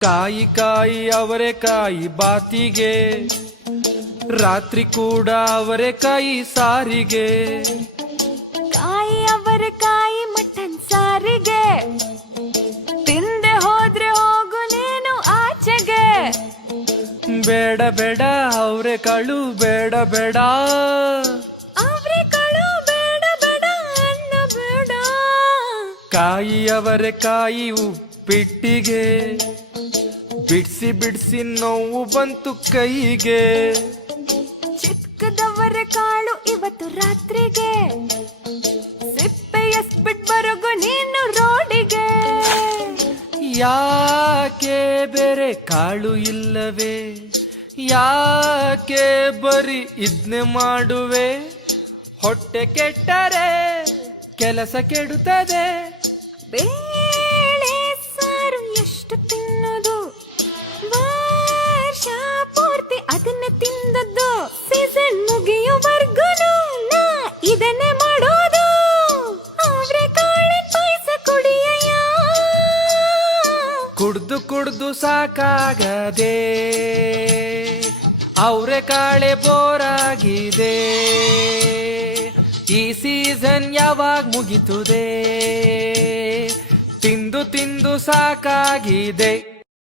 ಕಾಯಿ ಕಾಯಿ ಅವರೆಕಾಯಿ ಬಾತಿಗೆ, ರಾತ್ರಿ ಕೂಡ ಅವರೆಕಾಯಿ ಸಾರಿಗೆ. ಕಾಯಿ ಅವರೆಕಾಯಿ ಮಟನ್ ಸಾರಿಗೆ, ತಿಂದೆ ಹೋದ್ರೆ ಹೋಗು ನೀನು ಆಚೆಗೆ. ಬೇಡ ಬೇಡ ಅವರೆಕಾಳು ಬೇಡ ಬೇಡ, ಅವರೆಕಾಳು ಬೇಡ ಬೇಡ ಅನ್ನ ಬೇಡ. ಕಾಯಿ ಅವರೆಕಾಯಿ ಉಪ್ಪಿಟ್ಟಿಗೆ, ಬಿಡ್ಸಿ ಬಿಡ್ಸಿ ನೋವು ಬಂತು ಕೈಗೆ. ಚಿಕ್ಕದವರೆ ಕಾಳು ಇವತ್ತು ರಾತ್ರಿಗೆ, ಸಿಪ್ಪೆ ಎಸ್ಬಿಟ್ ಬರೋಗು ನೀನು ರೋಡಿಗೆ. ಯಾಕೆ ಬೇರೆ ಕಾಳು ಇಲ್ಲವೇ, ಯಾಕೆ ಬರೀ ಇದ್ನೆ ಮಾಡುವೆ. ಹೊಟ್ಟೆ ಕೆಟ್ಟರೆ ಕೆಲಸ ಕೆಡುತ್ತದೆ. ಬೇಳೆ ಸಾರು ಎಷ್ಟು ತಿನ್ನೋದು, ವರ್ಷ ಪೂರ್ತಿ ಅದನ್ನ ತಿಂದದ್ದು. ಸೀಸನ್ ಮುಗಿಯುವರ್ಗು ನಾ ಇದನ್ನೇ ಮಾಡೋದು. ಅವರೆಕಾಳಿನ ಪಾಯಸ ಕುಡಿಯಯ್ಯ, ಕುಡ್ದು ಕುಡ್ದು ಸಾಕಾಗದೆ ಅವರೆಕಾಳೆ ಬೋರಾಗಿದೆ. ಈ ಸೀಸನ್ ಯಾವಾಗ ಮುಗಿತುದೆ, ತಿಂದು ತಿಂದು ಸಾಕಾಗಿದೆ.